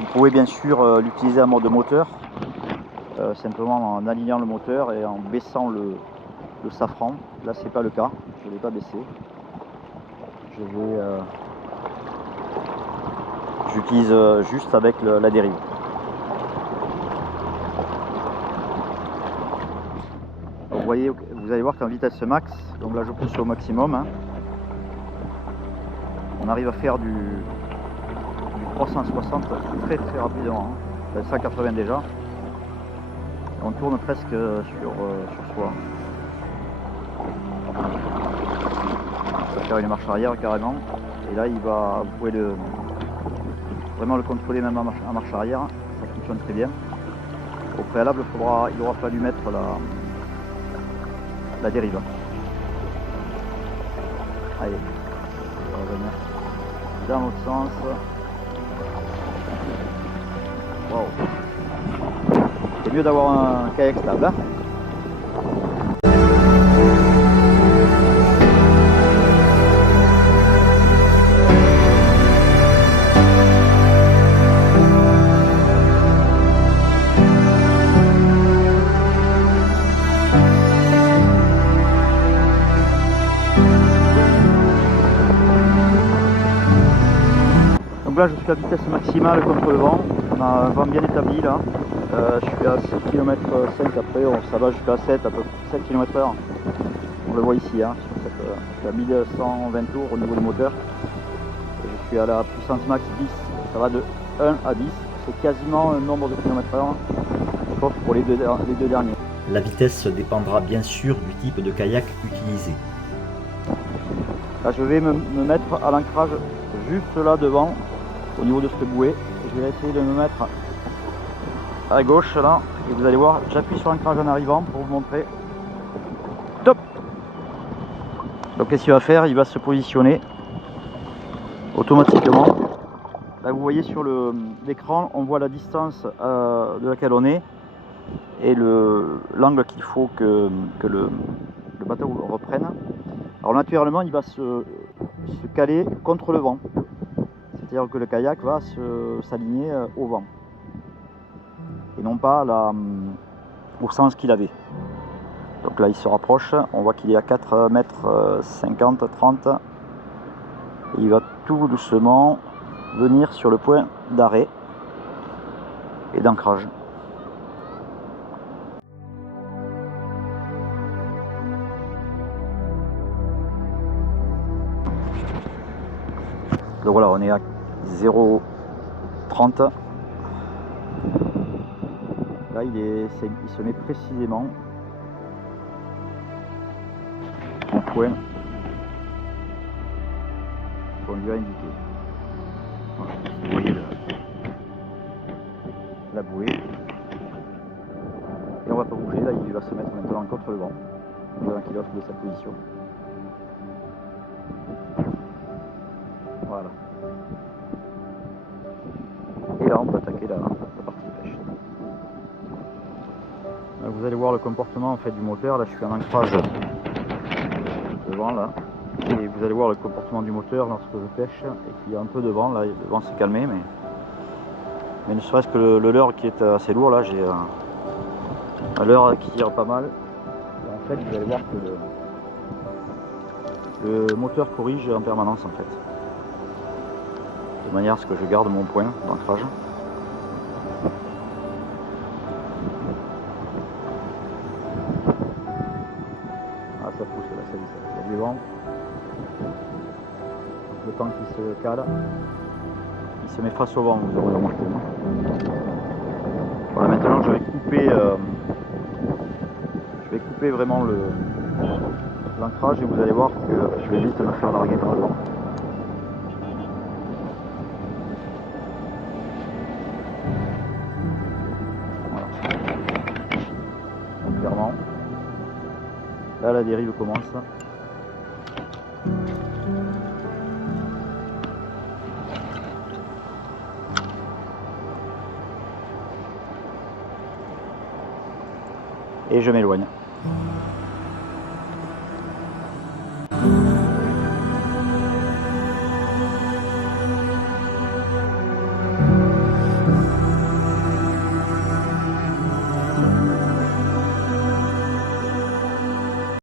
Vous pouvez bien sûr l'utiliser en mode moteur, simplement en alignant le moteur et en baissant le safran. Là c'est pas le cas, je ne l'ai pas baissé. J'utilise juste avec la dérive. Alors, vous allez voir qu'en vitesse max, donc là je pousse au maximum, hein, on arrive à faire du 360 très rapidement, hein. 180 déjà. On tourne presque sur soi. Ça va faire une marche arrière carrément. Et là vous pouvez vraiment le contrôler même en marche arrière. Ça fonctionne très bien. Au préalable, il aura fallu mettre la dérive. Allez, on va revenir dans l'autre sens. Wow. C'est mieux d'avoir un kayak stable, hein. Donc là je suis à vitesse maximale contre le vent. On a un vent bien établi là. Je suis à 6 km 5 après, ça va jusqu'à 7, à peu près 7 km/h. On le voit ici, hein, je suis à 1120 tours au niveau du moteur. Je suis à la puissance max 10, ça va de 1 à 10, c'est quasiment un nombre de km/h, sauf pour les deux derniers. La vitesse dépendra bien sûr du type de kayak utilisé. Là je vais me mettre à l'ancrage juste là devant, au niveau de cette bouée. Je vais essayer de me mettre à gauche là, et vous allez voir, j'appuie sur l'ancrage en arrivant pour vous montrer. Top. Donc qu'est-ce qu'il va faire? Il va se positionner automatiquement. Là vous voyez sur l'écran, on voit la distance de laquelle on est et l'angle qu'il faut que le bateau reprenne. Alors naturellement il va se caler contre le vent, c'est-à-dire que le kayak va s'aligner au vent et non pas au sens qu'il avait. Donc là il se rapproche, on voit qu'il est à 4 mètres 50, 30 et il va tout doucement venir sur le point d'arrêt et d'ancrage. Donc voilà, on est à 0,30. Là il se met précisément au point qu'on lui a indiqué. Voilà, vous voyez la bouée. Et on va pas bouger, là il va se mettre maintenant contre le vent. Voilà qu'il va trouver sa position. Voilà. Et là on peut attaquer la partie pêche. Là, vous allez voir le comportement en fait du moteur. Là je suis en ancrage devant là. Et vous allez voir le comportement du moteur lorsque je pêche et qu'il y a un peu de vent. Là le vent s'est calmé, mais ne serait-ce que le leurre qui est assez lourd. Là j'ai un leurre qui tire pas mal. Et en fait vous allez voir que le moteur corrige en permanence en fait, de manière à ce que je garde mon point d'ancrage. Ah, ça pousse là, ça y est, il y a du vent. Donc, le temps qui se cale, il se met face au vent, vous aurez remarqué. Voilà, maintenant je vais couper vraiment l'ancrage et vous allez voir que je vais vite me faire larguer par le vent. Voilà. Donc, clairement, là la dérive commence. Et je m'éloigne.